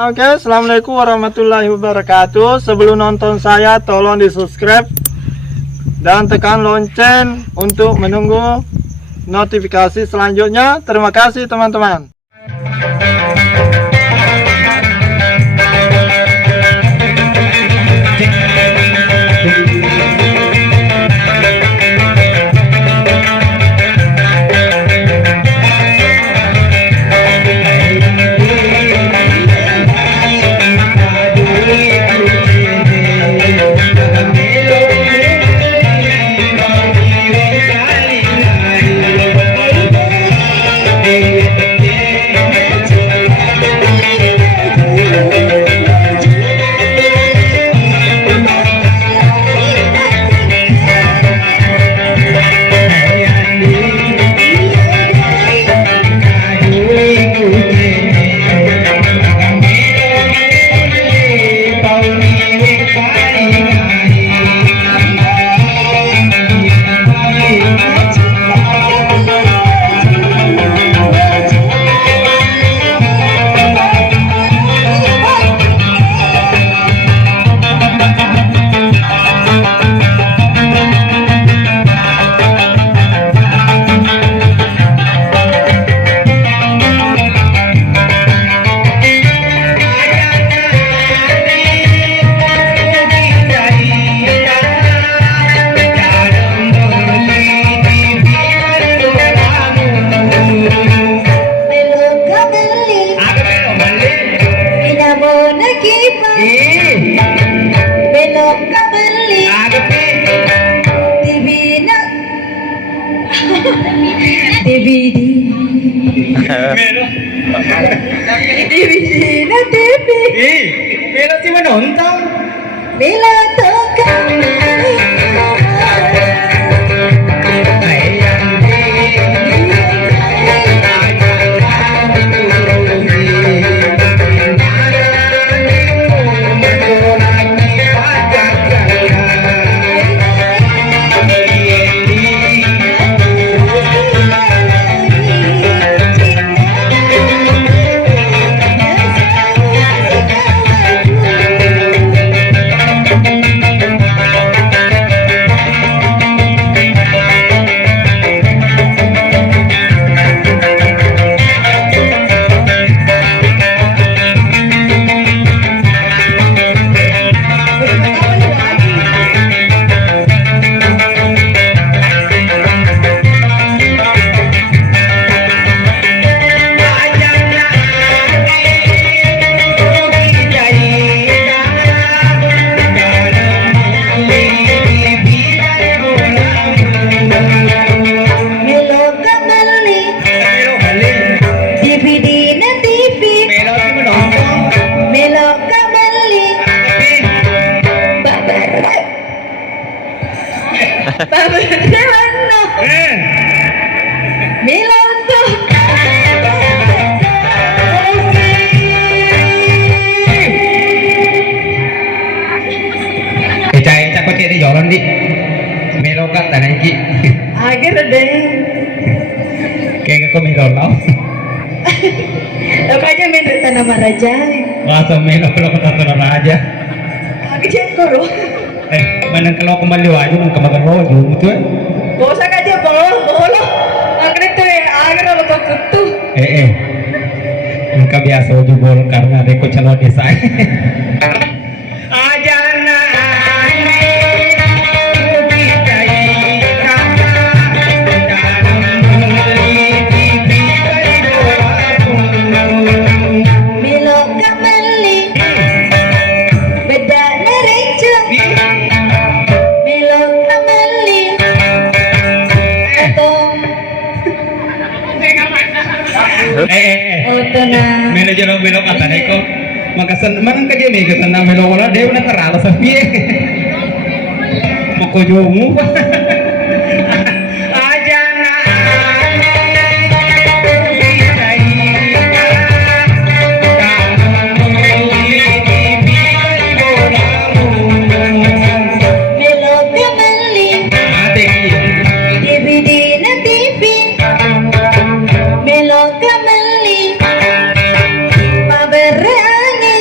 Oke, assalamualaikum warahmatullahi wabarakatuh. Sebelum nonton saya, tolong di subscribe dan tekan lonceng untuk menunggu notifikasi selanjutnya. Terima kasih teman-teman. DVD DVD na TV Pero si menonton bila tekan di melokat tanah iki agar ada kayak aku melolong apa aja main tanah raja masa melolong tanah raja aku cek koro mana kalau kembali aja nang kemakan rojo gitu bosa aja bolo agar itu agar lo tuh mereka biasa uji bol karena ada calon desa manajer belok kata neko makasan manang ka dia mega tanang belok wala dia na tarala sa pie makojomu aja na Melok kembali, paberani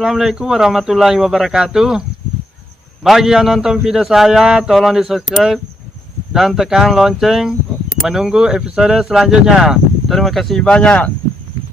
Assalamualaikum warahmatullahi wabarakatuh. Bagi yang nonton video saya, tolong di subscribe dan tekan lonceng menunggu episode selanjutnya. Terima kasih banyak.